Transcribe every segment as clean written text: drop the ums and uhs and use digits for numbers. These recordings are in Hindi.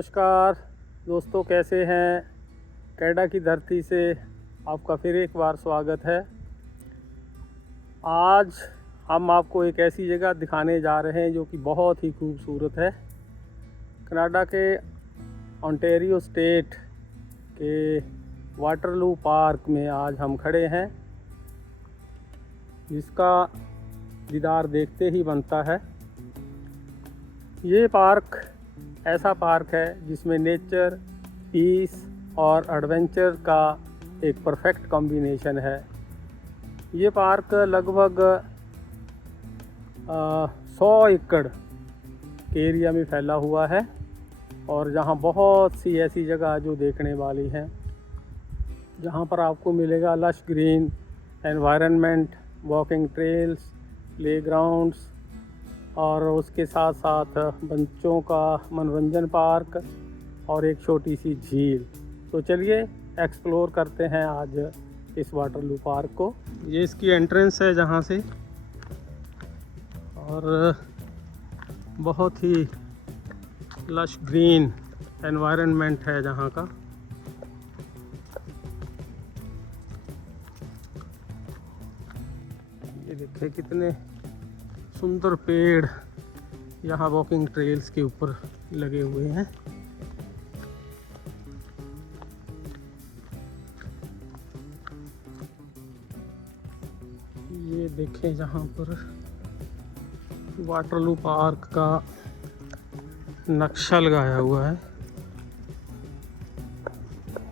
नमस्कार दोस्तों, कैसे हैं। कनाडा की धरती से आपका फिर एक बार स्वागत है। आज हम आपको एक ऐसी जगह दिखाने जा रहे हैं जो कि बहुत ही खूबसूरत है। कनाडा के ओंटारियो स्टेट के वाटरलू पार्क में आज हम खड़े हैं, जिसका दीदार देखते ही बनता है। ये पार्क ऐसा पार्क है जिसमें नेचर, पीस और एडवेंचर का एक परफेक्ट कॉम्बिनेशन है। ये पार्क लगभग 100 एकड़ के एरिया में फैला हुआ है और जहाँ बहुत सी ऐसी जगह जो देखने वाली हैं, जहाँ पर आपको मिलेगा lush green environment, walking trails, playgrounds और उसके साथ साथ बच्चों का मनोरंजन पार्क और एक छोटी सी झील। तो चलिए एक्सप्लोर करते हैं आज इस वाटरलू पार्क को। ये इसकी एंट्रेंस है जहाँ से, और बहुत ही लश ग्रीन एनवायरनमेंट है जहाँ का। ये देखिए कितने सुंदर पेड़ यहाँ वॉकिंग ट्रेल्स के ऊपर लगे हुए हैं। ये देखें जहाँ पर वाटरलू पार्क का नक्शा लगाया हुआ है,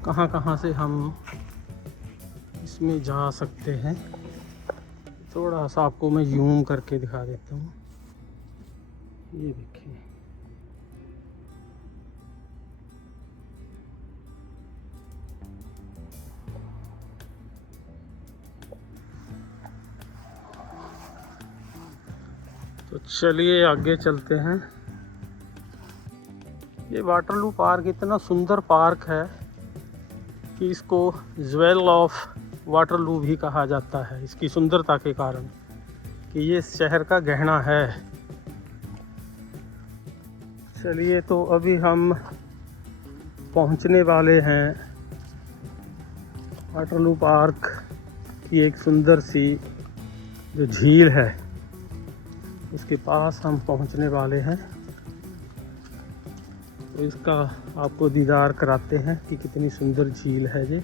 कहाँ कहाँ से हम इसमें जा सकते हैं। थोड़ा सा आपको मैं जूम करके दिखा देता हूँ। ये देखिए, तो चलिए आगे चलते हैं। ये वाटरलू पार्क इतना सुंदर पार्क है कि इसको ज्वेल ऑफ वाटरलू भी कहा जाता है, इसकी सुंदरता के कारण कि ये शहर का गहना है। चलिए, तो अभी हम पहुंचने वाले हैं वाटरलू पार्क की एक सुंदर सी जो झील है, उसके पास हम पहुंचने वाले हैं। तो इसका आपको दीदार कराते हैं कि कितनी सुंदर झील है ये।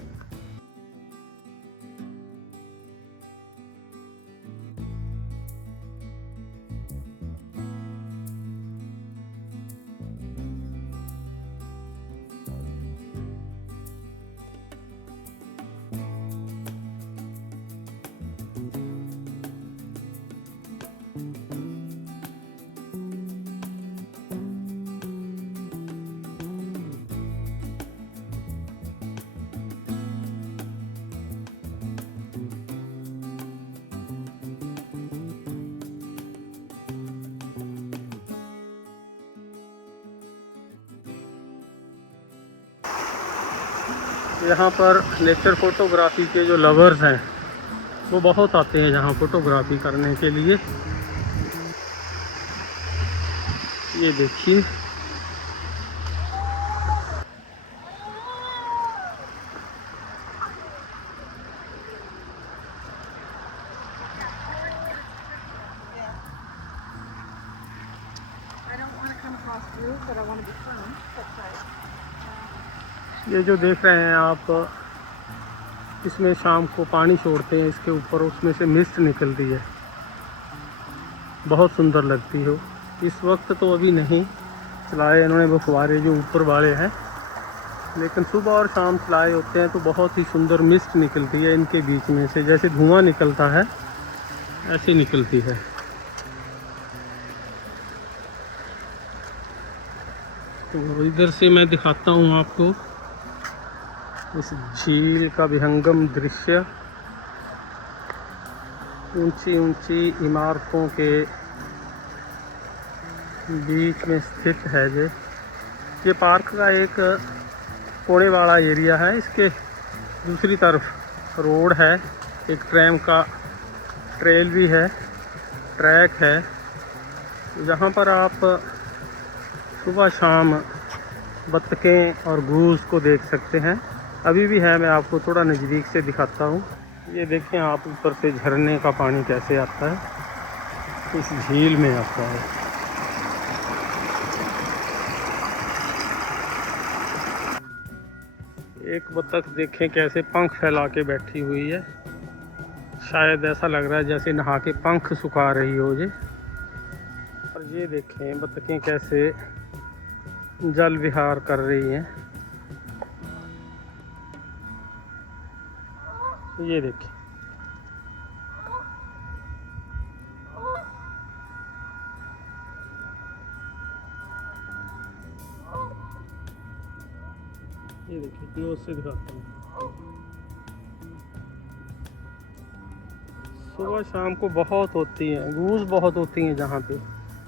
यहाँ पर नेचर फोटोग्राफी के जो लवर्स हैं वो बहुत आते हैं यहाँ फोटोग्राफी करने के लिए। ये देखिए, ये जो देख रहे हैं आप, इसमें शाम को पानी छोड़ते हैं इसके ऊपर, उसमें से मिस्ट निकलती है, बहुत सुंदर लगती हो। इस वक्त तो अभी नहीं चलाए इन्होंने वो फुव्वारे जो ऊपर वाले हैं, लेकिन सुबह और शाम चलाए होते हैं तो बहुत ही सुंदर मिस्ट निकलती है इनके बीच में से, जैसे धुआं निकलता है ऐसे निकलती है। तो इधर से मैं दिखाता हूँ आपको इस झील का विहंगम दृश्य। ऊंची ऊंची इमारतों के बीच में स्थित है ये पार्क का एक कोने वाला एरिया है। इसके दूसरी तरफ रोड है, एक ट्रैम का ट्रेल भी है, ट्रैक है, जहाँ पर आप सुबह शाम बत्तखें और गूस को देख सकते हैं। अभी भी है, मैं आपको थोड़ा नज़दीक से दिखाता हूँ। ये देखें आप, ऊपर से झरने का पानी कैसे आता है, इस झील में आता है। एक बत्तख देखें कैसे पंख फैला के बैठी हुई है, शायद ऐसा लग रहा है जैसे नहा के पंख सुखा रही हो ये। और ये देखें बत्तखें कैसे जल विहार कर रही हैं। ये देखिए, ये देखिए क्लोज से दिखाता हूँ। सुबह शाम को बहुत होती हैं, गूस बहुत होती हैं जहाँ पे।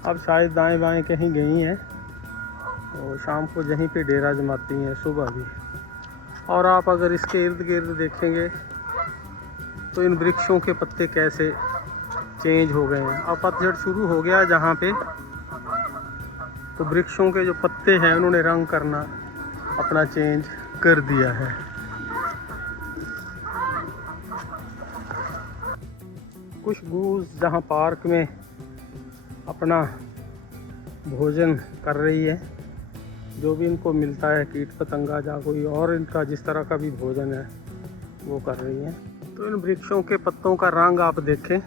अब शायद दाएं बाएं कहीं गई हैं और शाम को यहीं पे डेरा जमाती हैं, सुबह भी। और आप अगर इसके इर्द गिर्द देखेंगे तो इन वृक्षों के पत्ते कैसे चेंज हो गए हैं। अब पतझड़ शुरू हो गया जहाँ पे, तो वृक्षों के जो पत्ते हैं उन्होंने रंग करना अपना चेंज कर दिया है। कुछ गूस जहाँ पार्क में अपना भोजन कर रही है, जो भी इनको मिलता है कीट पतंगा या कोई और इनका जिस तरह का भी भोजन है वो कर रही हैं। तो इन वृक्षों के पत्तों का रंग आप देखें, ये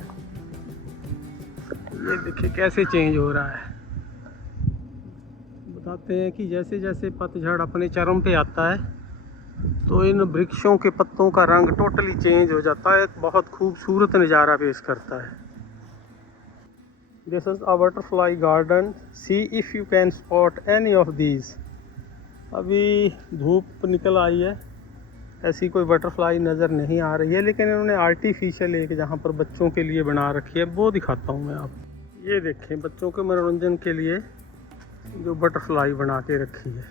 देखिए कैसे चेंज हो रहा है। बताते हैं कि जैसे जैसे पतझड़ अपने चरम पे आता है तो इन वृक्षों के पत्तों का रंग टोटली चेंज हो जाता है, एक बहुत खूबसूरत नज़ारा पेश करता है। This is a butterfly garden, C if you can spot any of these. अभी धूप निकल आई है, ऐसी कोई बटरफ्लाई नज़र नहीं आ रही है, लेकिन इन्होंने आर्टिफिशियल एक जहाँ पर बच्चों के लिए बना रखी है, वो दिखाता हूँ मैं आपको। ये देखें बच्चों के मनोरंजन के लिए जो बटरफ्लाई बना के रखी है।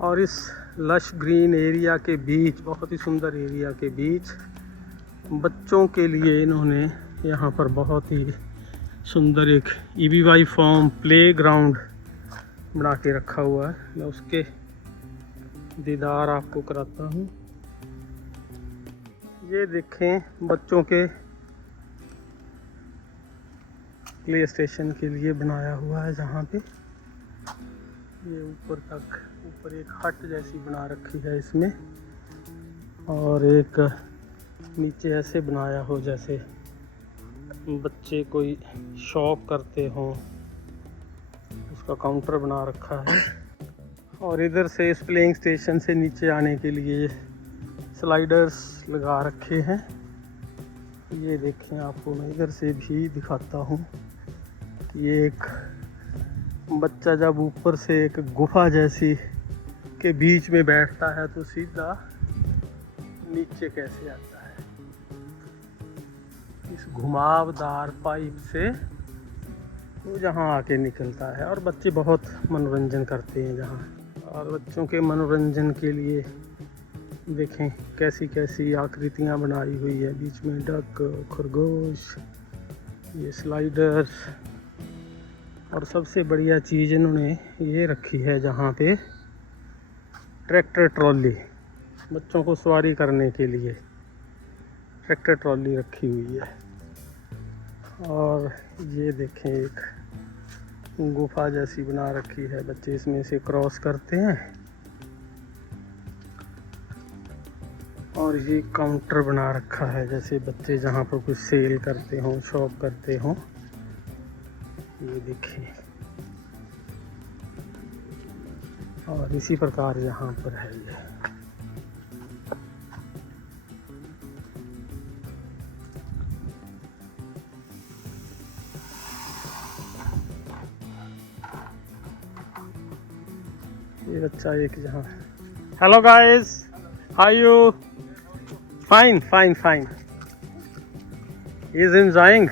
और इस लश ग्रीन एरिया के बीच, बहुत ही सुंदर एरिया के बीच, बच्चों के लिए इन्होंने यहाँ पर बहुत ही सुंदर एक EBY फॉर्म प्ले ग्राउंड बना के रखा हुआ है। मैं उसके दीदार आपको कराता हूँ। ये देखें बच्चों के प्ले स्टेशन के लिए बनाया हुआ है, जहाँ पे ये ऊपर एक हट जैसी बना रखी है इसमें, और एक नीचे ऐसे बनाया हो जैसे बच्चे कोई शॉप करते हों, उसका काउंटर बना रखा है। और इधर से इस प्लेइंग स्टेशन से नीचे आने के लिए स्लाइडर्स लगा रखे हैं। ये देखें, आपको मैं इधर से भी दिखाता हूँ। ये एक बच्चा जब ऊपर से एक गुफा जैसी के बीच में बैठता है तो सीधा नीचे कैसे आता है, इस घुमावदार पाइप से वो जहाँ आके निकलता है। और बच्चे बहुत मनोरंजन करते हैं जहाँ। और बच्चों के मनोरंजन के लिए देखें कैसी कैसी आकृतियाँ बनाई हुई है, बीच में डक, खरगोश, ये स्लाइडर्स। और सबसे बढ़िया चीज़ इन्होंने ये रखी है जहाँ पे ट्रैक्टर ट्रॉली, बच्चों को सवारी करने के लिए ट्रैक्टर ट्रॉली रखी हुई है। और ये देखें एक गुफा जैसी बना रखी है, बच्चे इसमें से क्रॉस करते हैं। और ये काउंटर बना रखा है जैसे बच्चे जहाँ पर कुछ सेल करते हों, शॉप करते हों। ये देखिए, और इसी प्रकार यहाँ पर है ये। ये बच्चा एक जहाँ, hello guys, how you? Fine fine fine, is enjoying.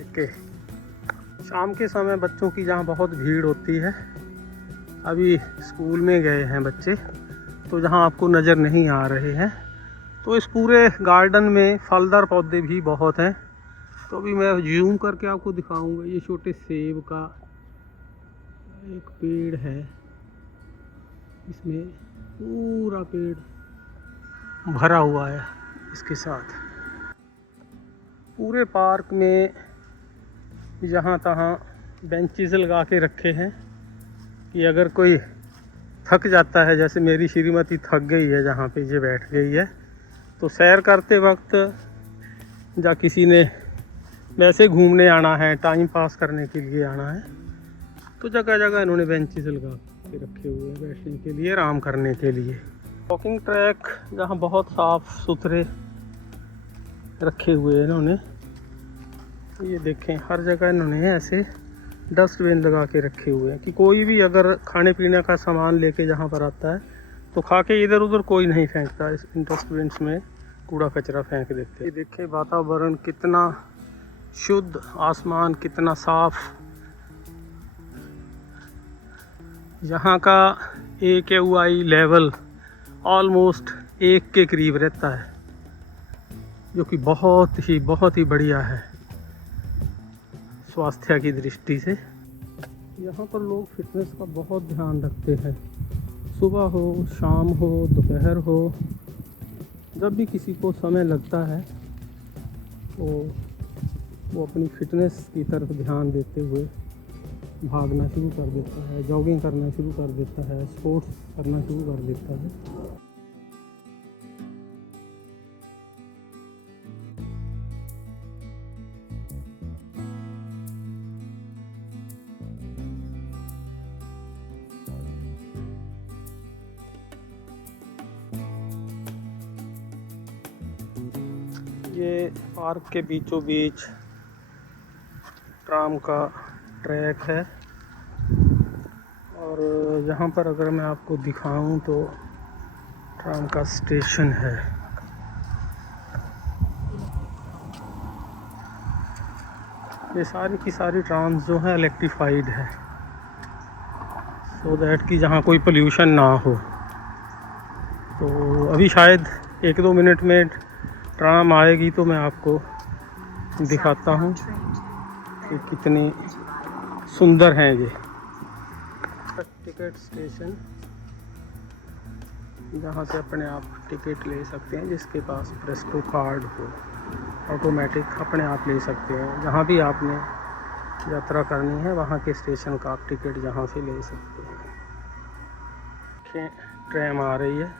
Okay, शाम के समय बच्चों की जहाँ बहुत भीड़ होती है, अभी स्कूल में गए हैं बच्चे, तो जहाँ आपको नज़र नहीं आ रहे हैं, तो इस पूरे गार्डन में फलदार पौधे भी बहुत हैं। तो अभी मैं जूम करके आपको दिखाऊंगा। ये छोटे सेब का एक पेड़ है, इसमें पूरा पेड़ भरा हुआ है इसके साथ। पूरे पार्क में जहाँ तहाँ बेंचेस लगा के रखे हैं कि अगर कोई थक जाता है, जैसे मेरी श्रीमती थक गई है जहाँ पे ये बैठ गई है, तो सैर करते वक्त या किसी ने वैसे घूमने आना है, टाइम पास करने के लिए आना है, तो जगह जगह इन्होंने बेंचेस लगा के रखे हुए हैं बैठने के लिए, आराम करने के लिए। वॉकिंग ट्रैक जहाँ बहुत साफ़ सुथरे रखे हुए हैं इन्होंने। ये देखें हर जगह इन्होंने ऐसे डस्टबिन लगा के रखे हुए हैं कि कोई भी अगर खाने पीने का सामान लेके जहाँ पर आता है तो खा के इधर उधर कोई नहीं फेंकता, इस डस्टबिन में कूड़ा कचरा फेंक देते। ये देखें वातावरण कितना शुद्ध, आसमान कितना साफ। यहाँ का AQI लेवल ऑलमोस्ट 1 के करीब रहता है, जो कि बहुत ही बढ़िया है स्वास्थ्य की दृष्टि से। यहाँ पर लोग फिटनेस का बहुत ध्यान रखते हैं। सुबह हो, शाम हो, दोपहर हो, जब भी किसी को समय लगता है तो वो अपनी फिटनेस की तरफ ध्यान देते हुए भागना शुरू कर देता है, जॉगिंग करना शुरू कर देता है, स्पोर्ट्स करना शुरू कर देता है। ये पार्क के बीचों बीच ट्राम का ट्रैक है, और यहाँ पर अगर मैं आपको दिखाऊं तो ट्राम का स्टेशन है। ये सारी की सारी ट्राम्स जो है इलेक्ट्रीफाइड है, सो दैट कि जहाँ कोई पोल्यूशन ना हो। तो अभी शायद 1-2 मिनट में ट्राम आएगी तो मैं आपको दिखाता हूँ कि कितनी सुंदर हैं ये। टिकट स्टेशन, जहाँ से अपने आप टिकट ले सकते हैं, जिसके पास प्रेस्टो कार्ड हो, ऑटोमेटिक अपने आप ले सकते हैं। जहाँ भी आपने यात्रा करनी है वहाँ के स्टेशन का आप टिकट जहाँ से ले सकते हैं। ट्रेन आ रही है,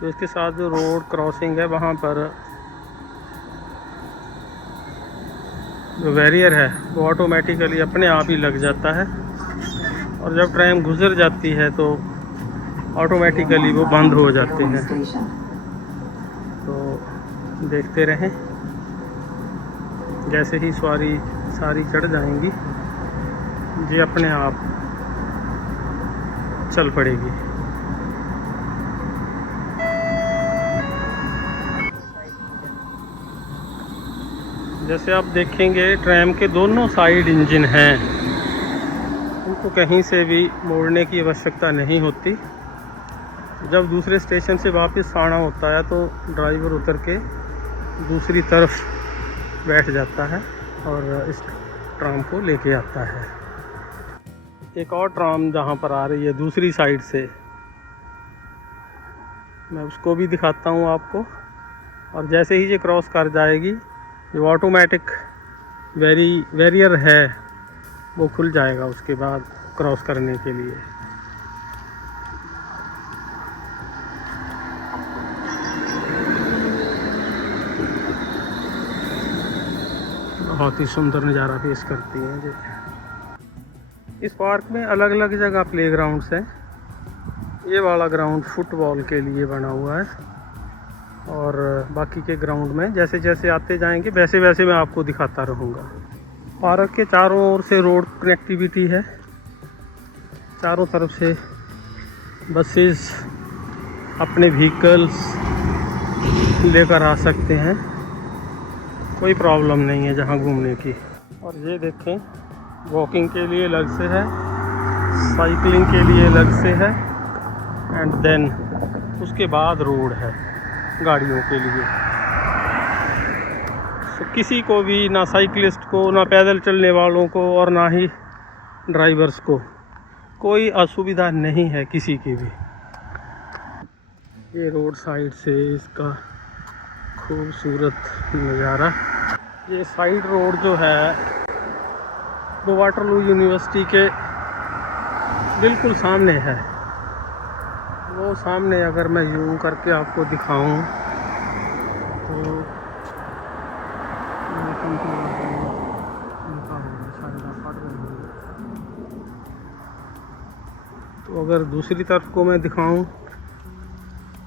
तो इसके साथ जो रोड क्रॉसिंग है वहाँ पर जो बैरियर है वो ऑटोमेटिकली अपने आप ही लग जाता है, और जब ट्रेन गुजर जाती है तो ऑटोमेटिकली वो बंद हो जाते हैं। तो देखते रहें, जैसे ही सवारी सारी चढ़ जाएंगी ये अपने आप चल पड़ेगी। जैसे आप देखेंगे ट्रैम के दोनों साइड इंजन हैं, उनको कहीं से भी मोड़ने की आवश्यकता नहीं होती। जब दूसरे स्टेशन से वापस आना होता है तो ड्राइवर उतर के दूसरी तरफ बैठ जाता है और इस ट्राम को लेके आता है। एक और ट्राम जहाँ पर आ रही है दूसरी साइड से, मैं उसको भी दिखाता हूँ आपको। और जैसे ही ये क्रॉस कर जाएगी, जो ऑटोमेटिक बैरियर है वो खुल जाएगा उसके बाद क्रॉस करने के लिए। बहुत ही सुंदर नज़ारा पेश करती हैं जो। इस पार्क में अलग अलग जगह प्लेग्राउंड्स हैं। ये वाला ग्राउंड फुटबॉल के लिए बना हुआ है, और बाकी के ग्राउंड में जैसे जैसे आते जाएंगे वैसे वैसे मैं आपको दिखाता रहूँगा। पार्क के चारों ओर से रोड कनेक्टिविटी है, चारों तरफ से बसेस अपने व्हीकल्स लेकर आ सकते हैं, कोई प्रॉब्लम नहीं है जहाँ घूमने की। और ये देखें, वॉकिंग के लिए अलग से है, साइकिलिंग के लिए अलग से है, एंड देन उसके बाद रोड है गाड़ियों के लिए। तो किसी को भी, ना साइकिलिस्ट को, ना पैदल चलने वालों को, और ना ही ड्राइवर्स को कोई असुविधा नहीं है किसी की भी। ये रोड साइड से इसका खूबसूरत नज़ारा। ये साइड रोड जो है वो वाटरलू यूनिवर्सिटी के बिल्कुल सामने है। वो सामने अगर मैं यूं करके आपको दिखाऊं तो अगर दूसरी तरफ को मैं दिखाऊं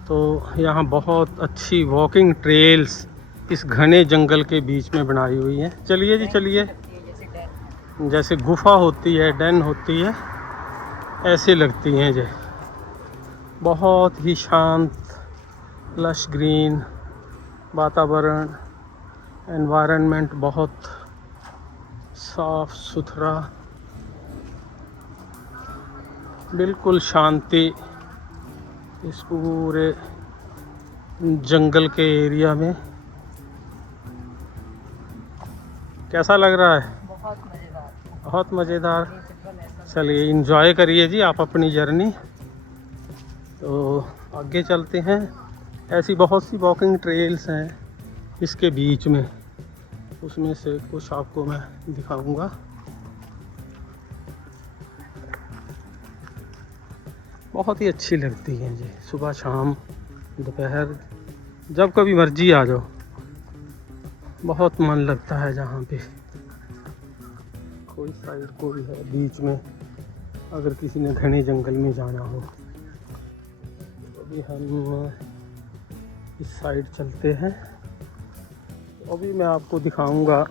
तो यहाँ बहुत अच्छी वॉकिंग ट्रेल्स इस घने जंगल के बीच में बनाई हुई हैं। चलिए जी चलिए, जैसे गुफा होती है, डेन होती है, ऐसे लगती हैं जी। बहुत ही शांत लश ग्रीन वातावरण, एनवायरनमेंट बहुत साफ सुथरा, बिल्कुल शांति इस पूरे जंगल के एरिया में। कैसा लग रहा है? बहुत मज़ेदार, बहुत मज़ेदार। चलिए इंजॉय करिए जी आप अपनी जर्नी। तो आगे चलते हैं। ऐसी बहुत सी वॉकिंग ट्रेल्स हैं इसके बीच में, उसमें से कुछ आपको मैं दिखाऊंगा। बहुत ही अच्छी लगती हैं जी, सुबह शाम दोपहर जब कभी मर्जी आ जाओ, बहुत मन लगता है जहाँ पे कोई साइड कोई है बीच में, अगर किसी ने घने जंगल में जाना हो। अभी हम इस साइड चलते हैं। अभी मैं आपको दिखाऊंगा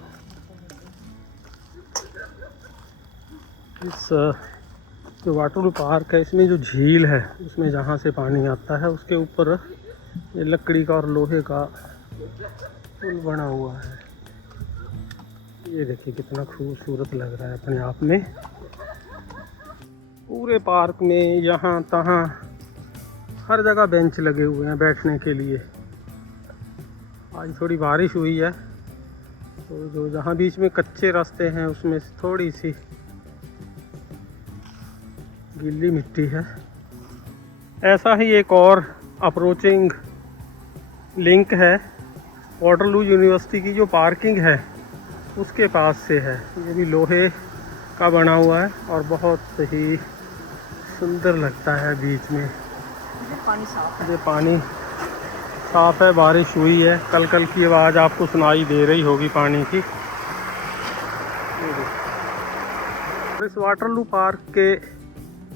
इस जो वाटरलू पार्क है, इसमें जो झील है उसमें जहाँ से पानी आता है उसके ऊपर ये लकड़ी का और लोहे का पुल बना हुआ है। ये देखिए कितना खूबसूरत लग रहा है अपने आप में। पूरे पार्क में यहाँ तहाँ हर जगह बेंच लगे हुए हैं बैठने के लिए। आज थोड़ी बारिश हुई है तो जो जहाँ बीच में कच्चे रास्ते हैं उसमें थोड़ी सी गीली मिट्टी है। ऐसा ही एक और अप्रोचिंग लिंक है वाटरलू यूनिवर्सिटी की जो पार्किंग है उसके पास से है। ये भी लोहे का बना हुआ है और बहुत ही सुंदर लगता है। बीच में पानी साफ है। ये पानी साफ है, बारिश हुई है, कल कल की आवाज़ आपको सुनाई दे रही होगी पानी की। इस वाटरलू पार्क के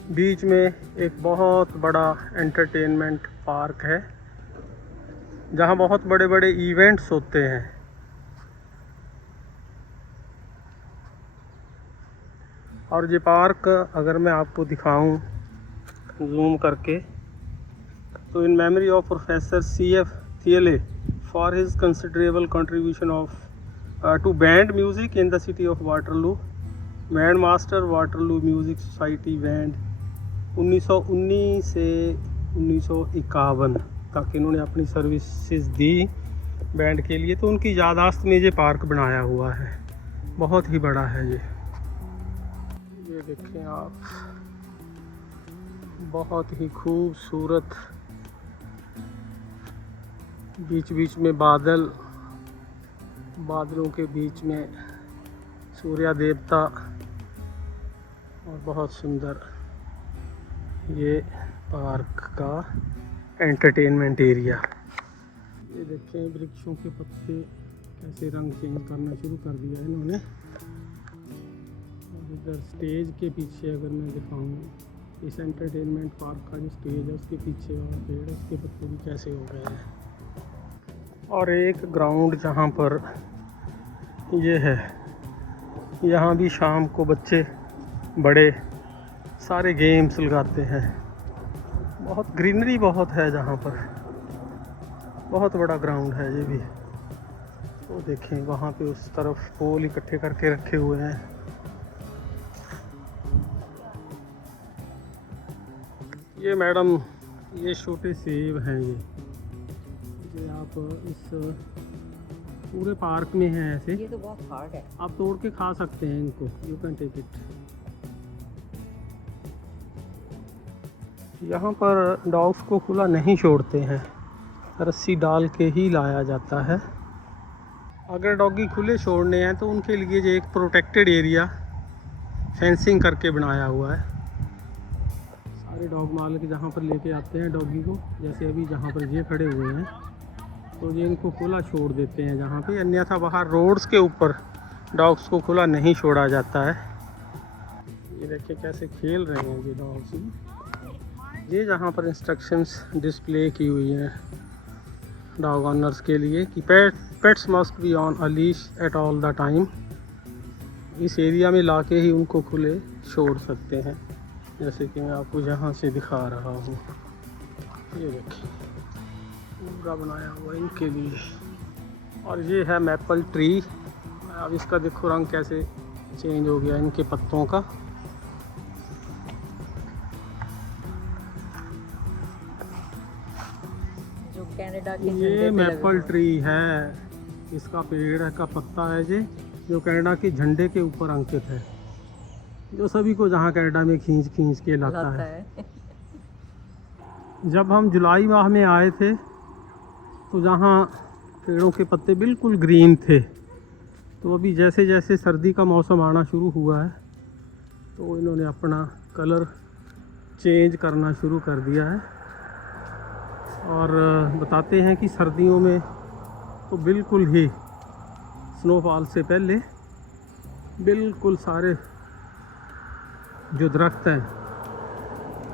बीच में एक बहुत बड़ा एंटरटेनमेंट पार्क है जहाँ बहुत बड़े बड़े इवेंट्स होते हैं। और ये पार्क अगर मैं आपको दिखाऊं जूम करके तो in memory of professor C.F. Thiele for his considerable contribution of to band music in the city of Waterloo, band master Waterloo music society band 1919 से 1951 तक इन्होंने अपनी सर्विसेज दी बैंड के लिए। तो उनकी याददाश्त में ये पार्क बनाया हुआ है, बहुत ही बड़ा है ये देखें आप, बहुत ही खूबसूरत। बीच बीच में बादल, बादलों के बीच में सूर्य देवता और बहुत सुंदर ये पार्क का एंटरटेनमेंट एरिया। ये देखें वृक्षों के पत्ते कैसे रंग चेंज करना शुरू कर दिया है इन्होंने। और इधर स्टेज के पीछे अगर मैं दिखाऊँ, इस एंटरटेनमेंट पार्क का जो स्टेज है उसके पीछे और पेड़, उसके पत्ते भी कैसे हो गए हैं। और एक ग्राउंड जहाँ पर ये है, यहाँ भी शाम को बच्चे बड़े सारे गेम्स लगाते हैं। बहुत ग्रीनरी बहुत है जहाँ पर, बहुत बड़ा ग्राउंड है ये भी। तो देखें वहाँ पे उस तरफ पोल इकट्ठे करके रखे हुए हैं। ये मैडम ये छोटे सेब हैं, ये आप इस पूरे पार्क में हैं ऐसे। ये तो बहुत हार्ड है, आप तोड़ के खा सकते हैं इनको, यू कैन टेक इट। यहाँ पर डॉग्स को खुला नहीं छोड़ते हैं, रस्सी डाल के ही लाया जाता है। अगर डॉगी खुले छोड़ने हैं तो उनके लिए जो एक प्रोटेक्टेड एरिया फेंसिंग करके बनाया हुआ है। सारे डॉग मालिक जहाँ पर लेके आते हैं डॉगी को, जैसे अभी जहाँ पर ये खड़े हुए हैं, तो ये इनको खुला छोड़ देते हैं जहाँ पे, अन्यथा बाहर रोड्स के ऊपर डॉग्स को खुला नहीं छोड़ा जाता है। ये देखिए कैसे खेल रहे हैं ये डॉग्स। ये जहाँ पर इंस्ट्रक्शंस डिस्प्ले की हुई हैं डॉग ऑनर्स के लिए कि pets must be on a leash at all the time. इस एरिया में लाके ही उनको खुले छोड़ सकते हैं, जैसे कि मैं आपको यहाँ से दिखा रहा हूँ। ये देखिए पूरा बनाया हुआ इनके लिए। और ये है मैपल ट्री। अब इसका देखो रंग कैसे चेंज हो गया इनके पत्तों का। जो कनाडा के ये मैपल ट्री है, इसका पेड़ का पत्ता है ये, जो कनाडा के झंडे के ऊपर अंकित है, जो सभी को जहाँ कनाडा में खींच खींच के लाता है। जब हम जुलाई माह में आए थे तो जहाँ पेड़ों के पत्ते बिल्कुल ग्रीन थे, तो अभी जैसे जैसे सर्दी का मौसम आना शुरू हुआ है तो इन्होंने अपना कलर चेंज करना शुरू कर दिया है। और बताते हैं कि सर्दियों में तो बिल्कुल ही स्नोफॉल से पहले बिल्कुल सारे जो दरख्त हैं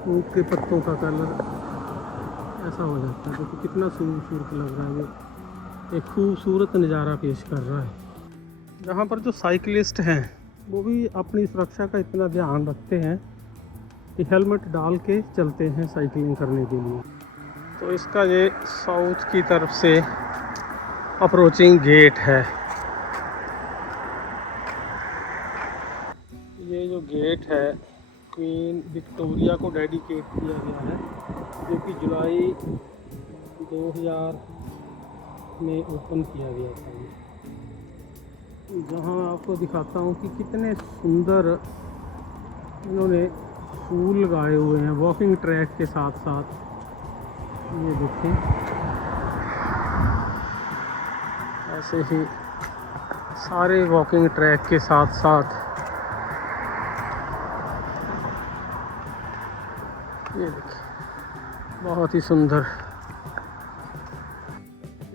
उनके पत्तों का कलर ऐसा हो जाता है। देखो कितना खूबसूरत लग रहा है, ये एक खूबसूरत नज़ारा पेश कर रहा है। यहाँ पर जो साइकिलिस्ट हैं वो भी अपनी सुरक्षा का इतना ध्यान रखते हैं कि हेलमेट डाल के चलते हैं साइकिलिंग करने के लिए। तो इसका ये साउथ की तरफ से अप्रोचिंग गेट है। ये जो गेट है क्वीन विक्टोरिया को डेडिकेट किया गया है, जो कि जुलाई 2000 में ओपन किया गया था। जहाँ आपको दिखाता हूँ कि कितने सुंदर इन्होंने फूल लगाए हुए हैं वॉकिंग ट्रैक के साथ साथ। ये देखें ऐसे ही सारे वॉकिंग ट्रैक के साथ साथ ये देखिए बहुत ही सुंदर।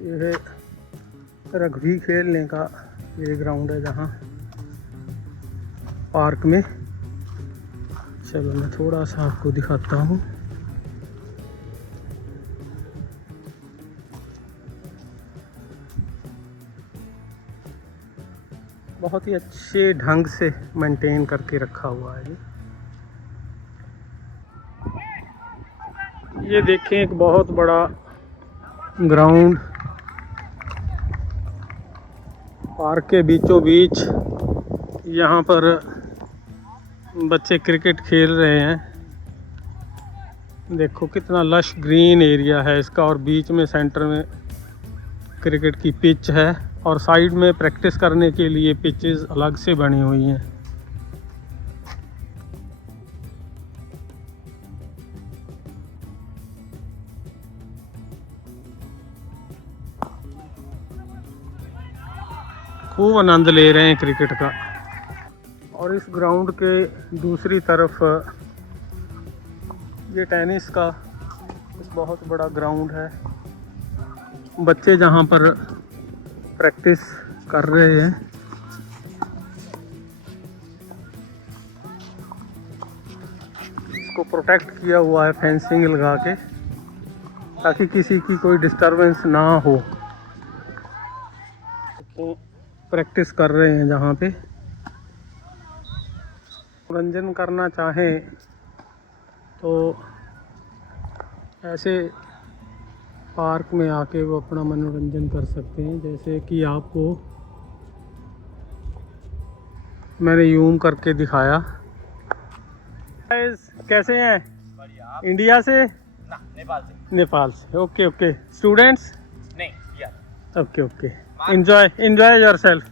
ये है रग्बी खेलने का ये ग्राउंड है जहाँ पार्क में। चलो मैं थोड़ा सा आपको दिखाता हूँ। बहुत ही अच्छे ढंग से मेंटेन करके रखा हुआ है ये देखें एक बहुत बड़ा ग्राउंड पार्क के बीचों बीच। यहाँ पर बच्चे क्रिकेट खेल रहे हैं। देखो कितना लश ग्रीन एरिया है इसका, और बीच में सेंटर में क्रिकेट की पिच है और साइड में प्रैक्टिस करने के लिए पिचेस अलग से बनी हुई हैं। खूब आनंद ले रहे हैं क्रिकेट का। और इस ग्राउंड के दूसरी तरफ ये टेनिस का बहुत बड़ा ग्राउंड है। बच्चे जहाँ पर प्रैक्टिस कर रहे हैं। इसको प्रोटेक्ट किया हुआ है फेंसिंग लगा के, ताकि किसी की कोई डिस्टरबेंस ना हो। प्रैक्टिस कर रहे हैं जहाँ पे। मनोरंजन करना चाहें तो ऐसे पार्क में आके वो अपना मनोरंजन कर सकते हैं। जैसे कि आपको मैंने यूम करके दिखाया। कैसे हैं? इंडिया से? ना, नेपाल से। नेपाल से। Okay okay. स्टूडेंट्स? नहीं, यार। Okay okay. Enjoy yourself.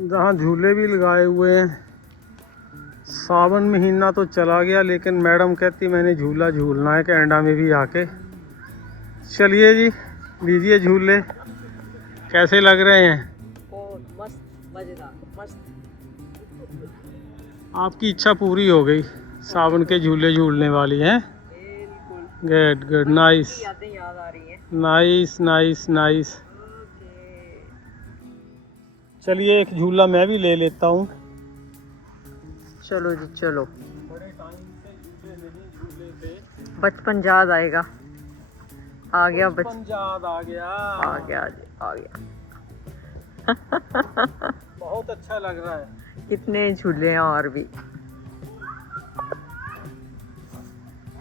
जहाँ झूले भी लगाए हुए हैं सावन महीना तो चला गया, लेकिन मैडम कहती मैंने झूला झूलना है कनाडा में भी आके। चलिए जी, लीजिए झूले, कैसे लग रहे हैं? बहुत मस्त, मजेदार, मस्त। आपकी इच्छा पूरी हो गई, सावन के झूले झूलने वाली हैं। बिल्कुल। गुड गुड, नाइस यादें याद आ रही हैं। Nice nice nice. ओके। चलिए एक झूला मैं भी ले लेता हूँ। चलो जी चलो, बड़े टाइम से झूले नहीं झूले थे, बचपन याद आएगा। आ गया बचपन याद आ गया। आ गया जी, आ गया। बहुत अच्छा लग रहा है। कितने झूले हैं और भी।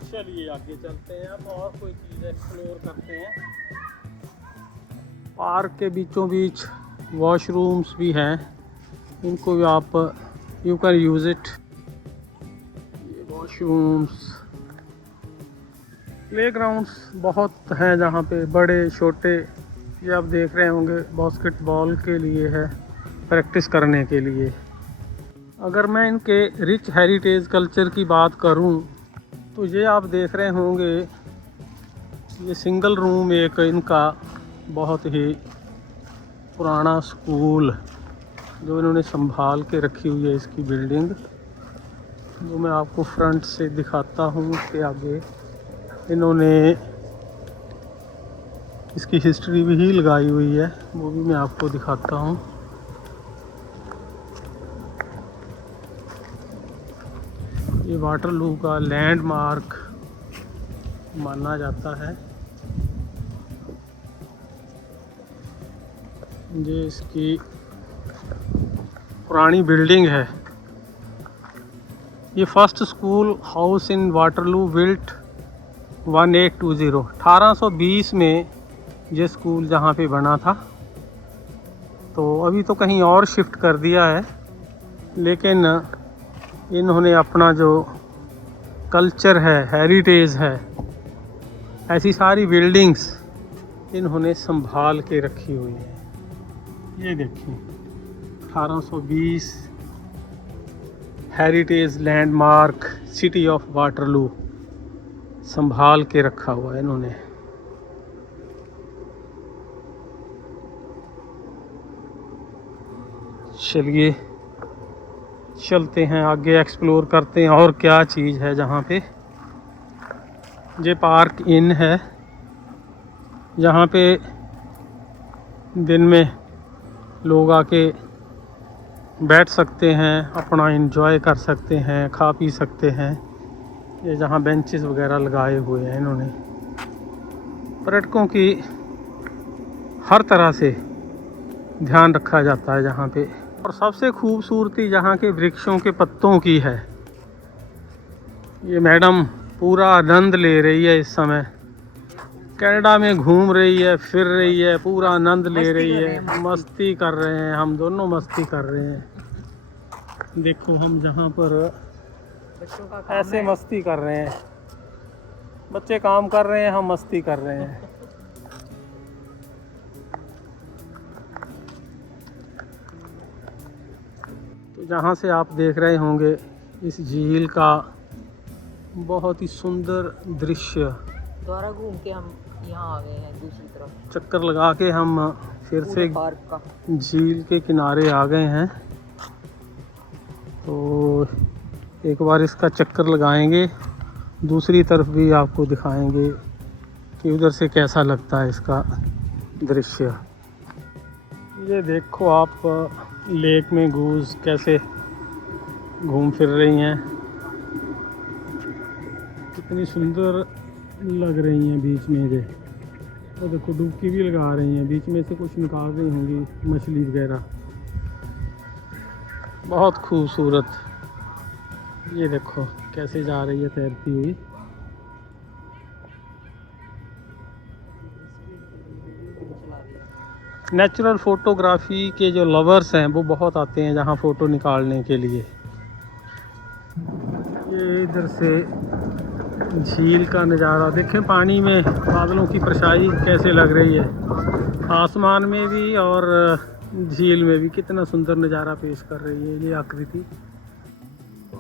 चलिए आगे चलते हैं अब और कोई चीज़ एक्सप्लोर करते हैं। पार्क के बीचों बीच वॉशरूम्स भी हैं, इनको भी आप यू कैन यूज़ इट। ये वॉशरूम्स, प्लेग्राउंड्स बहुत हैं जहाँ पे बड़े छोटे, ये आप देख रहे होंगे बास्केटबॉल के लिए है, प्रैक्टिस करने के लिए। अगर मैं इनके रिच हेरिटेज कल्चर की बात करूं तो ये आप देख रहे होंगे, ये सिंगल रूम एक इनका बहुत ही पुराना स्कूल जो इन्होंने संभाल के रखी हुई है, इसकी बिल्डिंग जो मैं आपको फ्रंट से दिखाता हूँ। उसके आगे इन्होंने इसकी हिस्ट्री भी लगाई हुई है, वो भी मैं आपको दिखाता हूँ। ये वाटरलू का लैंडमार्क माना जाता है। ये इसकी पुरानी बिल्डिंग है। ये first school house in Waterloo built 1820, 1820 में ये स्कूल जहाँ पे बना था। तो अभी तो कहीं और शिफ्ट कर दिया है, लेकिन इन्होंने अपना जो कल्चर है, हेरिटेज है, ऐसी सारी बिल्डिंग्स इन्होंने संभाल के रखी हुई है। ये देखिए 1820 heritage landmark city of Waterloo संभाल के रखा हुआ है इन्होंने। चलिए चलते हैं आगे, एक्सप्लोर करते हैं और क्या चीज़ है जहाँ पे। ये पार्क इन है, जहाँ पे दिन में लोग आके बैठ सकते हैं, अपना एंजॉय कर सकते हैं, खा पी सकते हैं। ये जहाँ बेंचेस वगैरह लगाए हुए हैं इन्होंने, पर्यटकों की हर तरह से ध्यान रखा जाता है जहाँ पे। और सबसे खूबसूरती जहाँ के वृक्षों के पत्तों की है। ये मैडम पूरा आनंद ले रही है इस समय, कनाडा में घूम रही है, फिर रही है, पूरा आनंद ले रही है, मस्ती कर रहे हैं, हम दोनों मस्ती कर रहे हैं। देखो हम जहाँ पर बच्चों का ऐसे मस्ती कर रहे हैं, बच्चे काम कर रहे हैं, हम मस्ती कर रहे हैं। तो जहाँ से आप देख रहे होंगे इस झील का बहुत ही सुंदर दृश्य, द्वारा घूम के हम यहाँ आ गए हैं दूसरी तरफ। चक्कर लगा के हम फिर से पार्क का झील के किनारे आ गए हैं। तो एक बार इसका चक्कर लगाएंगे, दूसरी तरफ भी आपको दिखाएंगे कि उधर से कैसा लगता है इसका दृश्य। ये देखो आप लेक में गूज़ कैसे घूम फिर रही हैं, कितनी सुंदर लग रही हैं बीच में। ये तो देखो डुबकी भी लगा रही हैं, बीच में से कुछ निकाल रही होंगी मछली वगैरह, बहुत खूबसूरत। ये देखो कैसे जा रही है तैरती हुई। नेचुरल फोटोग्राफी के जो लवर्स हैं वो बहुत आते हैं यहाँ फ़ोटो निकालने के लिए। ये इधर से झील का नज़ारा देखें, पानी में बादलों की परछाई कैसे लग रही है, आसमान में भी और झील में भी कितना सुंदर नज़ारा पेश कर रही है ये आकृति।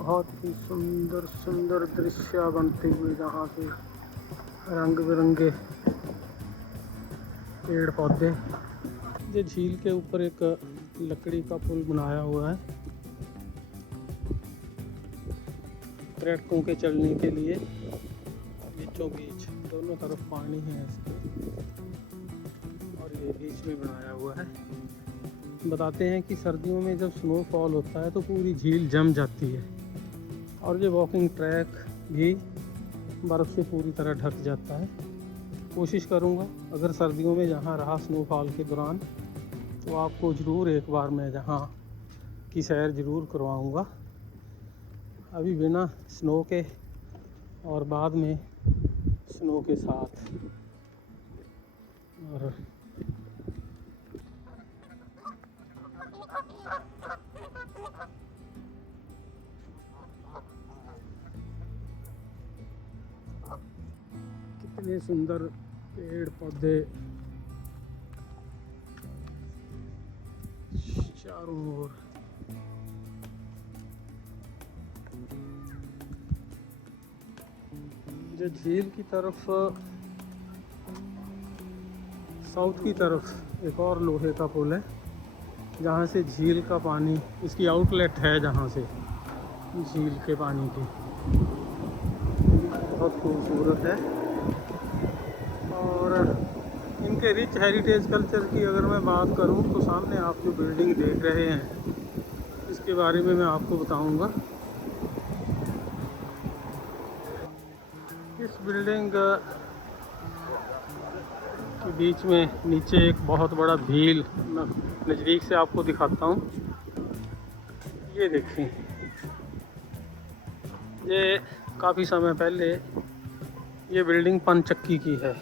बहुत ही सुंदर सुंदर दृश्य बनते हुए यहाँ से रंग बिरंगे पेड़ पौधे। ये झील के ऊपर एक लकड़ी का पुल बनाया हुआ है पर्यटकों के चलने के लिए। बीचों बीच दोनों तरफ पानी है इसके और ये बीच में बनाया हुआ है। बताते हैं कि सर्दियों में जब स्नोफॉल होता है तो पूरी झील जम जाती है और ये वॉकिंग ट्रैक भी बर्फ़ से पूरी तरह ढक जाता है। कोशिश करूँगा अगर सर्दियों में यहाँ रहा स्नोफॉल के दौरान तो आपको ज़रूर एक बार मैं यहाँ की सैर ज़रूर करवाऊँगा। अभी बिना स्नो के और बाद में स्नो के साथ। और कितने सुंदर पेड़ पौधे चारों ओर। जो झील की तरफ साउथ की तरफ एक और लोहे का पुल है जहाँ से झील का पानी, इसकी आउटलेट है जहाँ से झील के पानी की। बहुत खूबसूरत है। और इनके रिच हेरिटेज कल्चर की अगर मैं बात करूं तो सामने आप जो बिल्डिंग देख रहे हैं इसके बारे में मैं आपको बताऊंगा। इस बिल्डिंग के बीच में नीचे एक बहुत बड़ा झील, नज़दीक से आपको दिखाता हूं। ये देखें, ये काफ़ी समय पहले ये बिल्डिंग पनचक्की की है।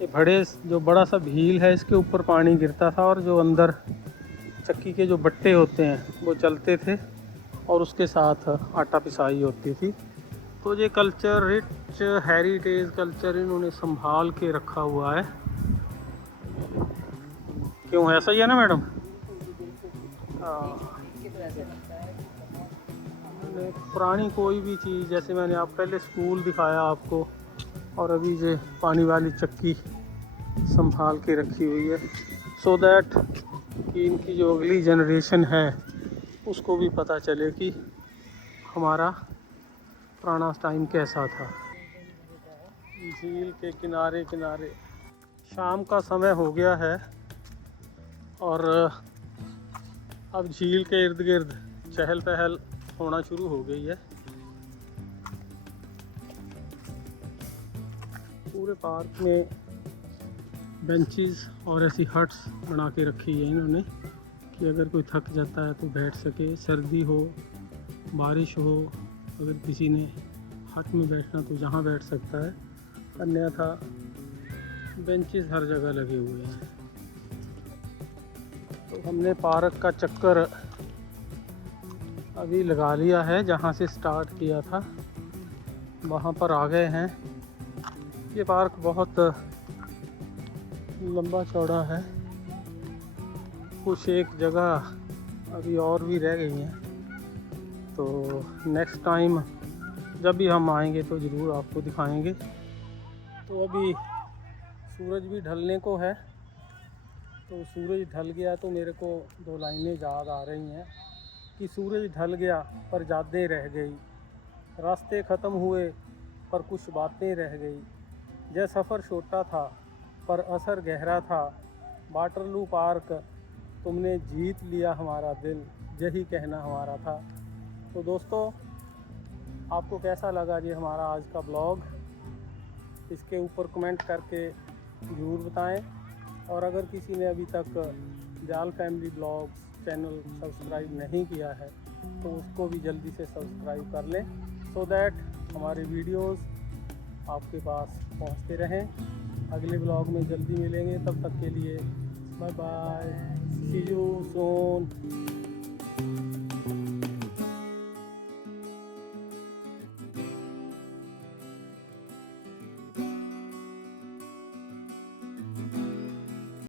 ये जो बड़ा सा झील है इसके ऊपर पानी गिरता था और जो अंदर चक्की के जो बट्टे होते हैं वो चलते थे और उसके साथ आटा पिसाई होती थी। तो ये कल्चर, रिच हेरिटेज कल्चर इन्होंने संभाल के रखा हुआ है। क्यों, ऐसा ही है ना मैडम? पुरानी कोई भी चीज़, जैसे मैंने आप पहले स्कूल दिखाया आपको और अभी ये पानी वाली चक्की संभाल के रखी हुई है सो दैट कि इनकी जो अगली जनरेशन है उसको भी पता चले कि हमारा पुराना टाइम कैसा था। झील के किनारे किनारे शाम का समय हो गया है और अब झील के इर्द गिर्द चहल पहल होना शुरू हो गई है। पूरे पार्क में बेंचेस और ऐसी हट्स बना के रखी है इन्होंने कि अगर कोई थक जाता है तो बैठ सके। सर्दी हो, बारिश हो, अगर किसी ने हट में बैठना तो जहाँ बैठ सकता है, अन्यथा बेंचेस हर जगह लगे हुए हैं। तो हमने पार्क का चक्कर अभी लगा लिया है, जहाँ से स्टार्ट किया था वहाँ पर आ गए हैं। ये पार्क बहुत लंबा चौड़ा है, कुछ एक जगह अभी और भी रह गई हैं। तो नेक्स्ट टाइम जब भी हम आएंगे तो ज़रूर आपको दिखाएंगे। तो अभी सूरज भी ढलने को है, तो सूरज ढल गया तो मेरे को दो लाइनें याद आ रही हैं कि सूरज ढल गया पर यादें रह गई, रास्ते ख़त्म हुए पर कुछ बातें रह गई। यह सफ़र छोटा था पर असर गहरा था, वाटरलू पार्क तुमने जीत लिया हमारा दिल, यही कहना हमारा था। तो दोस्तों, आपको कैसा लगा ये हमारा आज का ब्लॉग, इसके ऊपर कमेंट करके ज़रूर बताएं। और अगर किसी ने अभी तक जाल फैमिली ब्लॉग्स चैनल सब्सक्राइब नहीं किया है तो उसको भी जल्दी से सब्सक्राइब कर लें सो दैट हमारे वीडियोस आपके पास पहुंचते रहें। अगले ब्लॉग में जल्दी मिलेंगे, तब तक के लिए bye bye, see you soon.